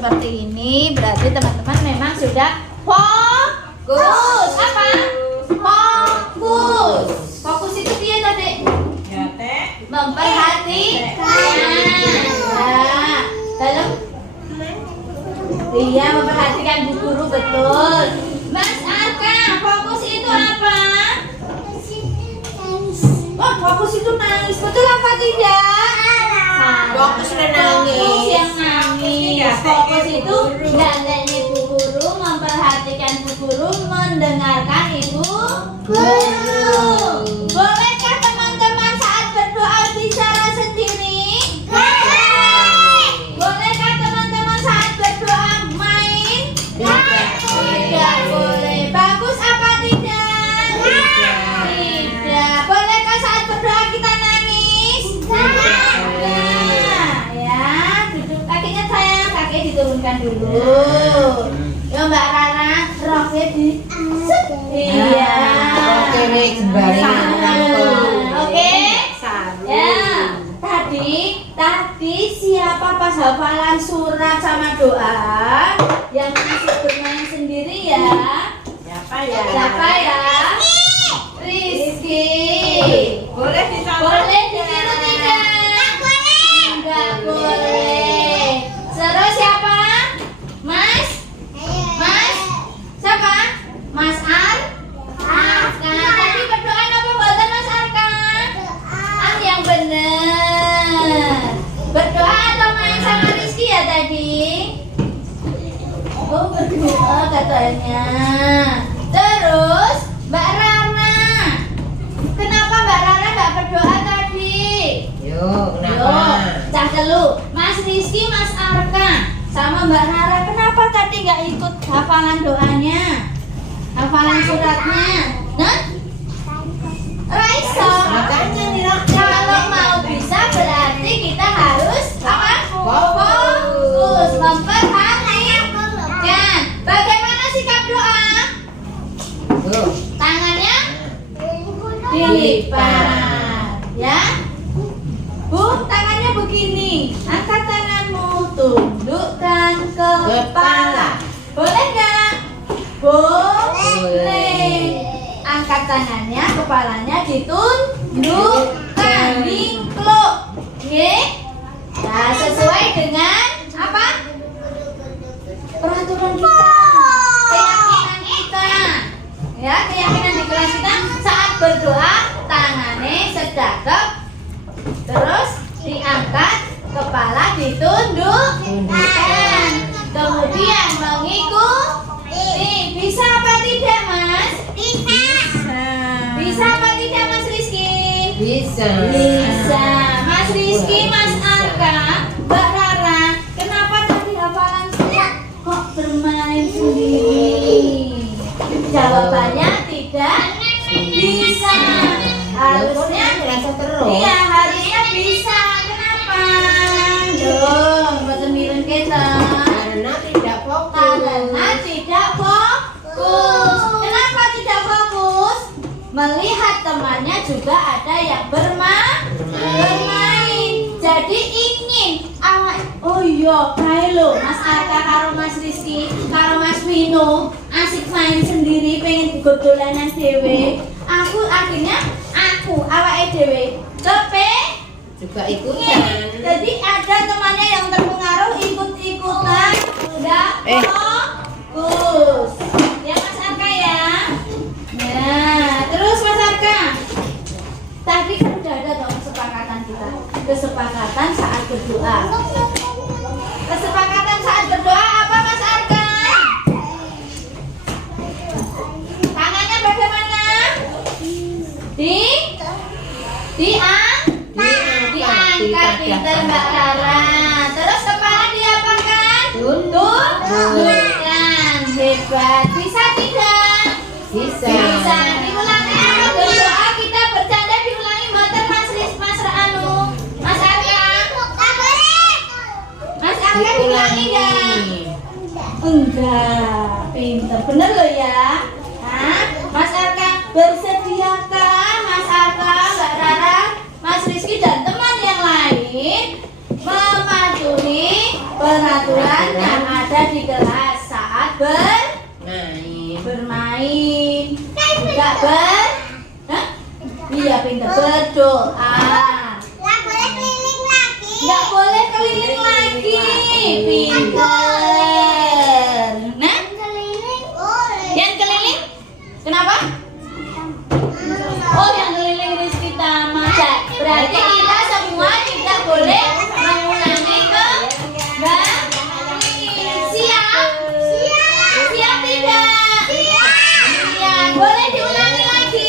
seperti ini, berarti teman-teman memang sudah fokus. Apa? Fokus. Fokus itu dia tadi. Ya, Teh. Memperhatikan. Nah, dalam iya, memperhatikan bu guru, betul. Mas Arka, fokus itu apa? Oh, fokus itu nangis, betul apa tidak? Fokus udah nangis. Fokus yang nangis. Fokus itu gandengnya ibu guru, memperhatikan ibu guru, mendengarkan ibu guru. Bolehkah teman-teman saat berdoa bicara sendiri? Bolehkah teman-teman saat berdoa main? Tidak boleh. Bagus apa tidak? Tidak. Bolehkah saat berdoa kita nangis? Tidak. Ya, duduk kakinya sayang, kaki diturunkan dulu. Ya Mbak Rara, roknya di iya. Oke, wek jembari. Oke. Ya, tadi siapa pas hafalan surat sama doa yang masih bermain sendiri ya? Siapa ya? Siapa ya? Rizky. Boleh dicontoh. Boleh ditiru tidak? Enggak boleh. Terus siapa? Mas? Siapa? Mas Arka. Tadi berdoa apa buatan Mas Arka? Yang benar. Berdoa atau main sama Rizky ya tadi? Oh, berdoa katanya. Terus Mbak Rara. Kenapa Mbak Rara nggak berdoa tadi? Yuk, kenapa? Yuk, cah dulu. Mas Rizky, Mas Arka, sama Mbak Rara. Kenapa tadi nggak ikut hafalan doanya? Hafalan suratnya? Nah? Raiso. Makanya nih, Kalau mau bisa berarti kita harus apa? Fokus, memperhatikan. Bagaimana sikap doa? Tuh. Tangannya dilipat, ya. Bu, tangannya begini. Angkat tanganmu, tundukkan kepala. Boleh nggak? Boleh. Angkat tangannya, kepalanya ditundukkan, dingkluk. Oke? Nah, sesuai dengan apa? Peraturan kita, keyakinan kita. Ya, keyakinan di kelas kita saat berdoa tangannya sedekap, terus diangkat, kepala ditundukkan, kemudian mengikuti. Bisa apa tidak, Mas? Bisa apa tidak, Mas Rizky? Bisa. Bisa. Mas Rizky, Mas Arka, Mbak Rara, kenapa tadi hafalan surat kok bermain sendiri? Jawabannya tidak bisa. Harusnya Rasa terus. iya, harusnya bisa. Kenapa? Dong, buat sembilan kita. Karena tidak fokus. Karena tidak fokus. Kenapa tidak fokus? Melihat temannya juga ada yang bermain. Jadi ingin oh iya, kae lho Mas Arka karo Mas Rizky karo Mas Wino asik main sendiri, pengen dolanan dhewe. Aku awake dhewe Juga ikutan. jadi ada temannya yang terpengaruh ikut-ikutan, udah fokus. Ya Mas Arka ya. Nah, terus Mas Arka. Tadi kan udah ada toh kesepakatan kita. Kesepakatan saat berdoa. Kesepakatan saat berdoa apa Mas Arka? Tangannya bagaimana? Diangkat pinter Mbak Rara. Terus kepala diapakan? Tundukkan. Hebat. Bisa tidak? Bisa. Bisa. Diulangi kalau berdoa kita bercanda, diulangi mboten Mas Anu. Mas Arka. Mas Arka diulangi enggak? Enggak. Pinter. Bener loh ya. Nah, Mas Arka, bersediakah Mas Arka, Mbak Rara, Mas Rizky dan teman yang lain mematuhi peraturan yang ada di kelas saat Main. bermain. Juga Hah? Iya, pintar, berdoa. Nggak boleh keliling lagi. Pintar. Nah, yang keliling? Kenapa? Oh, yang keliling Rizky Tama. Berarti kita semua tidak boleh mengulangi kembali. Siap? Siap tidak? Siap. Boleh diulangi lagi?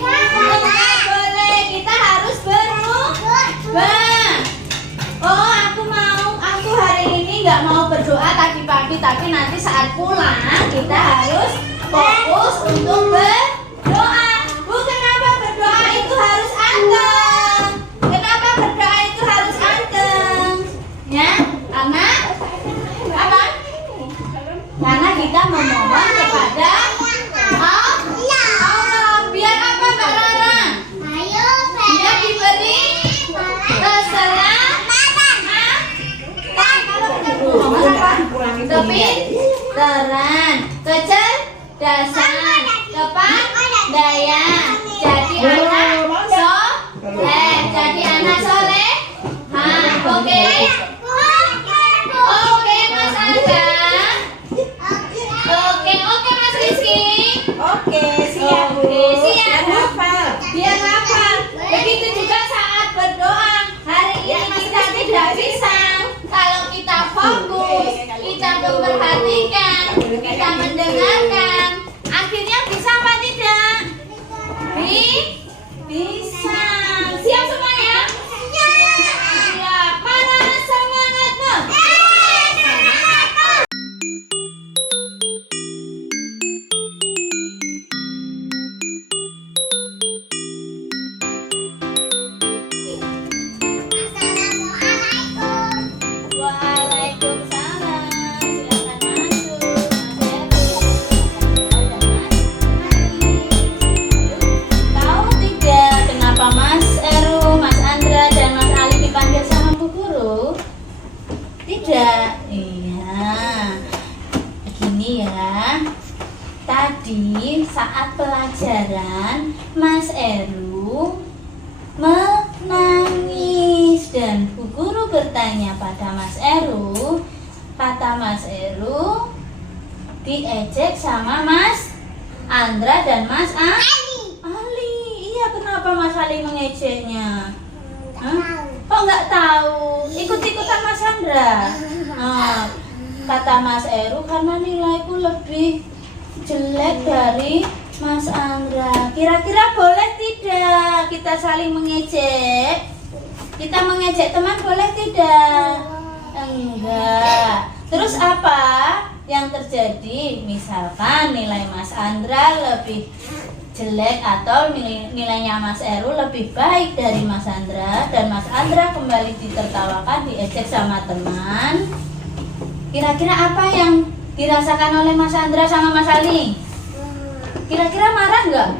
Enggak boleh. Kita harus berubah. Oh, aku hari ini nggak mau berdoa tadi pagi, tapi nanti saat pulang kita harus fokus untuk berdoa. Bu, kenapa berdoa itu harus anteng? Kenapa berdoa itu harus anteng? Ya, karena apa? Karena kita memohon kepada Allah. Biar apa, Mbak Rara? Biar diberi kepintaran, kecerdasan, kepandaian, jadi anak soleh, jadi anak soleh. Oke, oke Mas Andra, oke Mas Rizky. Oke, siap Bu. Oke, siap. Biar hafal. Biar hafal. Begitu juga saat berdoa. Hari ini kita tidak bisa. Kalau kita fokus, kita memperhatikan, kita mendengarkan, akhirnya bisa apa tidak? Bisa. Siap semuanya? Siap. Mana semangatmu? Waalaikumsalam. Silakan masuk, Mas Eru. Tahu tidak kenapa Mas Eru, Mas Andra, dan Mas Ali dipanggil sama Bu Guru? Tidak. Iya. Begini ya. Tadi saat pelajaran Mas Eru menangis dan Bu Guru bertanya pada Mas Eru, kata Mas Eru diejek sama Mas Andra dan Mas Ali. Iya, kenapa Mas Ali mengejeknya? Kok nggak tahu? Ikut-ikutan Mas Andra. Kata Mas Eru karena nilaiku lebih jelek dari Mas Andra. Kira-kira boleh tidak kita saling mengejek? Kita mengejek teman boleh tidak? Enggak. Terus apa yang terjadi? Misalkan nilai Mas Andra lebih jelek atau nilainya Mas Eru lebih baik dari Mas Andra, dan Mas Andra kembali ditertawakan, diejek sama teman. Kira-kira apa yang dirasakan oleh Mas Andra sama Mas Ali? Kira-kira marah nggak?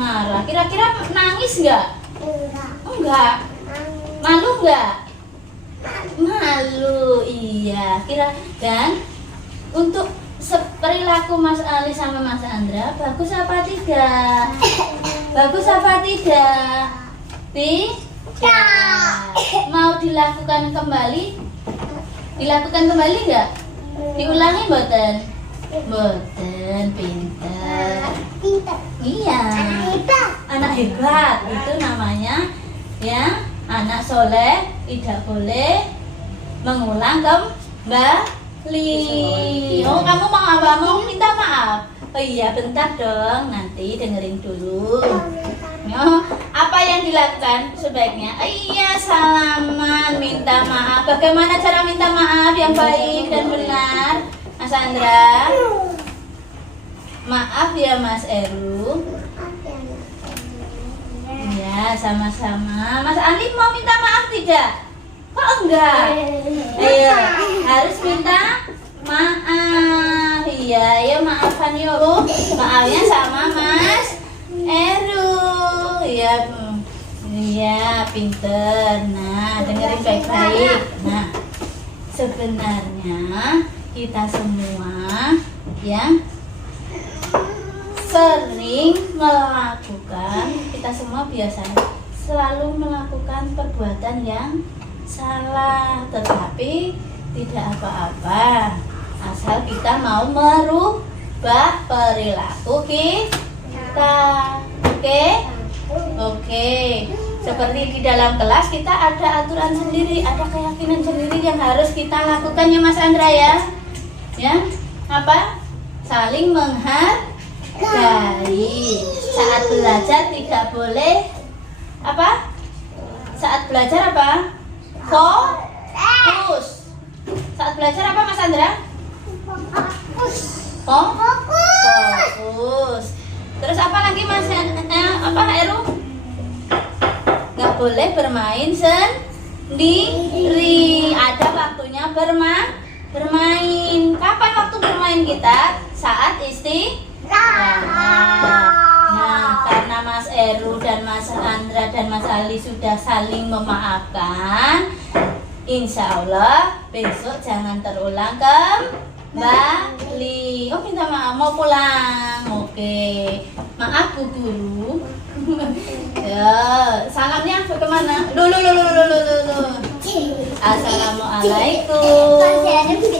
Marah. Kira-kira nangis nggak? Enggak. Malu nggak? Malu, iya. Dan untuk perilaku Mas Ali sama Mas Andra bagus apa tidak? Bagus apa tidak? Tidak. Mau dilakukan kembali? Dilakukan kembali nggak? Diulangi mboten? Mboten, pinter. Iya. Anak hebat itu namanya ya. Anak soleh tidak boleh mengulang kembali. Oh, kamu mau apa? Mau minta maaf? Oh iya, bentar dong. Nanti dengerin dulu. Oh, apa yang dilakukan sebaiknya? Iya, salaman, minta maaf. Bagaimana cara minta maaf yang baik dan benar, Mas Andra? Maaf ya Mas Eru. Ya, sama-sama. Mas Ali mau minta maaf tidak? Kok enggak? Iya, harus minta maaf. Iya, ya maafkan yuk. Maafnya sama Mas Eru. Iya, iya, pinter. Nah, dengerin baik-baik. Nah, sebenarnya kita semua ya sering melakukan, kita semua biasanya selalu melakukan perbuatan yang salah, tetapi tidak apa-apa asal kita mau merubah perilaku kita. Oke. Seperti di dalam kelas kita ada aturan sendiri, ada keyakinan sendiri yang harus kita lakukan ya Mas Andra ya. Ya, apa? Saling menghargai. Saat belajar tidak boleh apa? Saat belajar apa? Fokus. Saat belajar apa Mas Andra? Fokus. Terus apa lagi Mas apa Eru? Nggak boleh bermain sendiri. Ada waktunya bermain. Kapan waktu bermain kita? Saat istirahat. Nah, karena Mas Eru dan Mas Andra dan Mas Ali sudah saling memaafkan, insya Allah besok jangan terulang kembali. Oh, minta maaf mau pulang. Oke, maaf Bu Guru. Ya, salamnya kemana? Assalamualaikum.